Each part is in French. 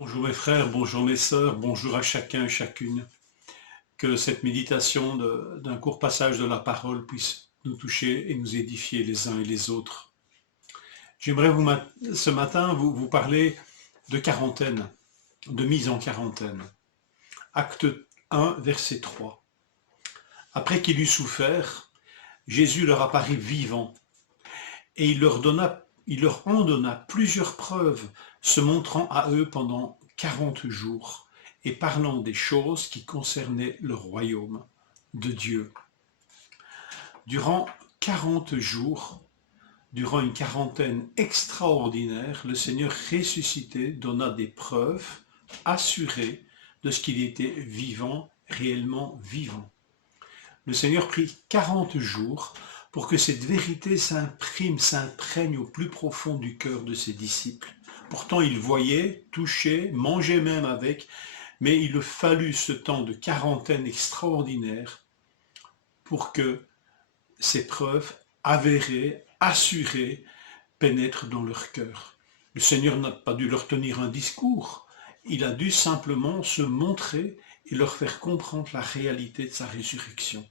Bonjour mes frères, bonjour mes sœurs, bonjour à chacun et chacune. Que cette méditation d'un court passage de la parole puisse nous toucher et nous édifier les uns et les autres. J'aimerais ce matin vous parler de quarantaine, de mise en quarantaine. Acte 1, verset 3. Après qu'il eut souffert, Jésus leur apparut vivant et il leur en donna plusieurs preuves, se montrant à eux pendant 40 jours et parlant des choses qui concernaient le royaume de Dieu. Durant 40 jours, durant une quarantaine extraordinaire, le Seigneur ressuscité donna des preuves assurées de ce qu'il était vivant, réellement vivant. Le Seigneur prit 40 jours pour que cette vérité s'imprègne au plus profond du cœur de ses disciples. Pourtant, ils voyaient, touchaient, mangeaient même avec, mais il a fallu ce temps de quarantaine extraordinaire pour que ces preuves avérées, assurées, pénètrent dans leur cœur. Le Seigneur n'a pas dû leur tenir un discours, il a dû simplement se montrer et leur faire comprendre la réalité de sa résurrection.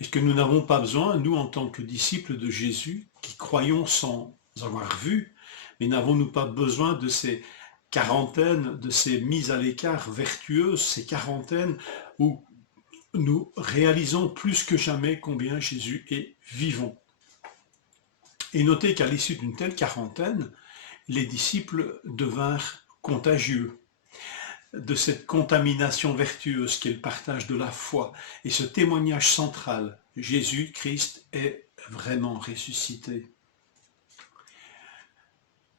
Est-ce que nous n'avons pas besoin, nous en tant que disciples de Jésus, qui croyons sans avoir vu, mais n'avons-nous pas besoin de ces quarantaines, de ces mises à l'écart vertueuses, ces quarantaines où nous réalisons plus que jamais combien Jésus est vivant. Et notez qu'à l'issue d'une telle quarantaine, les disciples devinrent contagieux de cette contamination vertueuse qu'est le partage de la foi et ce témoignage central, Jésus-Christ est vraiment ressuscité.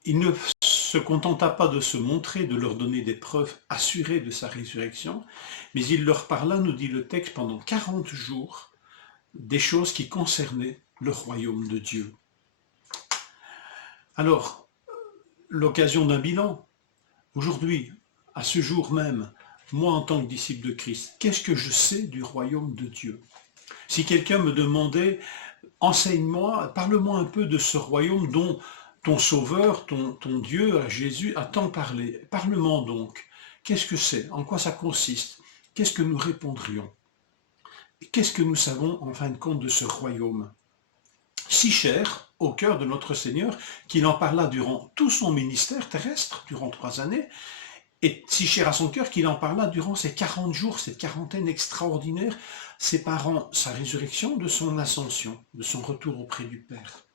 Il ne se contenta pas de se montrer, de leur donner des preuves assurées de sa résurrection, mais il leur parla, nous dit le texte, pendant 40 jours, des choses qui concernaient le royaume de Dieu. Alors, l'occasion d'un bilan. Aujourd'hui, à ce jour même, moi en tant que disciple de Christ, qu'est-ce que je sais du royaume de Dieu? Si quelqu'un me demandait, enseigne-moi, parle-moi un peu de ce royaume dont ton Sauveur, ton Dieu, Jésus, a tant parlé. Parle-moi donc. Qu'est-ce que c'est? En quoi ça consiste? Qu'est-ce que nous répondrions? Qu'est-ce que nous savons en fin de compte de ce royaume? Si cher au cœur de notre Seigneur, qu'il en parla durant tout son ministère terrestre, durant 3 années, et si cher à son cœur qu'il en parla durant ces 40 jours, cette quarantaine extraordinaire, séparant sa résurrection de son ascension, de son retour auprès du Père.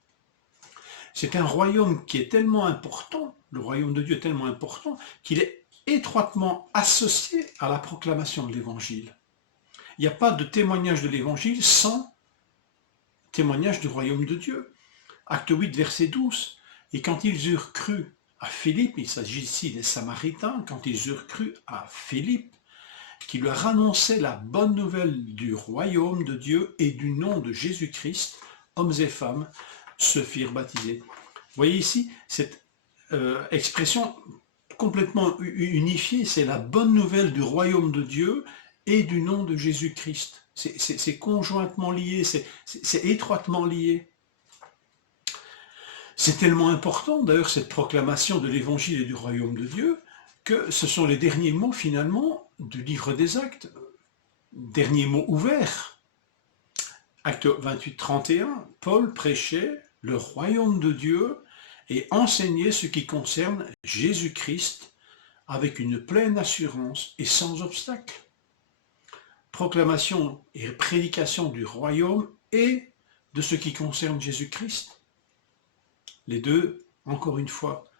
C'est un royaume qui est tellement important, le royaume de Dieu est tellement important, qu'il est étroitement associé à la proclamation de l'Évangile. Il n'y a pas de témoignage de l'Évangile sans témoignage du royaume de Dieu. Acte 8, verset 12. Et quand ils eurent cru à Philippe, il s'agit ici des Samaritains, quand ils eurent cru à Philippe, qui leur annonçait la bonne nouvelle du royaume de Dieu et du nom de Jésus-Christ, hommes et femmes se firent baptiser. Vous voyez ici cette expression complètement unifiée, c'est la bonne nouvelle du royaume de Dieu et du nom de Jésus-Christ. C'est conjointement lié, c'est étroitement lié. C'est tellement important d'ailleurs cette proclamation de l'évangile et du royaume de Dieu que ce sont les derniers mots finalement du livre des Actes, derniers mots ouverts. Acte 28, 31, Paul prêchait le royaume de Dieu et enseignait ce qui concerne Jésus-Christ avec une pleine assurance et sans obstacle. Proclamation et prédication du royaume et de ce qui concerne Jésus-Christ. Les deux, encore une fois,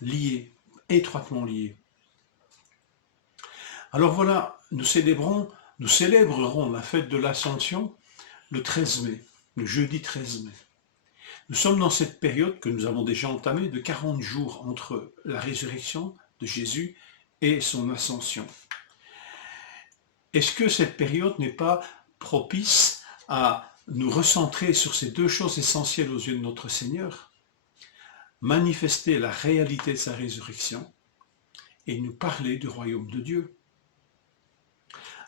liés, étroitement liés. Alors voilà, nous célébrerons la fête de l'Ascension le 13 mai, le jeudi 13 mai. Nous sommes dans cette période que nous avons déjà entamée de 40 jours entre la résurrection de Jésus et son ascension. Est-ce que cette période n'est pas propice à nous recentrer sur ces deux choses essentielles aux yeux de notre Seigneur? Manifester la réalité de sa résurrection et nous parler du royaume de Dieu.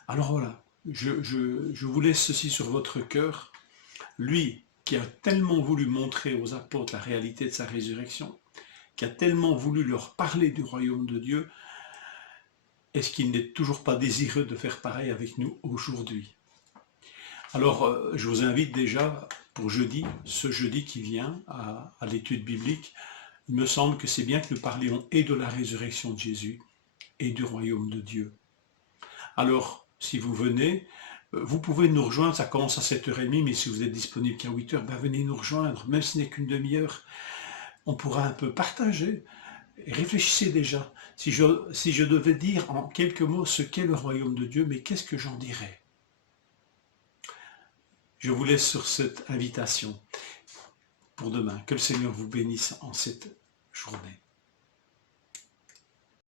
Alors voilà, je vous laisse ceci sur votre cœur. Lui qui a tellement voulu montrer aux apôtres la réalité de sa résurrection, qui a tellement voulu leur parler du royaume de Dieu, est-ce qu'il n'est toujours pas désireux de faire pareil avec nous aujourd'hui? Alors, je vous invite déjà pour jeudi, ce jeudi qui vient, à l'étude biblique. Il me semble que c'est bien que nous parlions et de la résurrection de Jésus et du royaume de Dieu. Alors, si vous venez, vous pouvez nous rejoindre, ça commence à 7h30, mais si vous êtes disponible qu'à 8h, ben venez nous rejoindre, même si ce n'est qu'une demi-heure. On pourra un peu partager. Réfléchissez déjà. Si je devais dire en quelques mots ce qu'est le royaume de Dieu, mais qu'est-ce que j'en dirais? Je vous laisse sur cette invitation pour demain. Que le Seigneur vous bénisse en cette journée.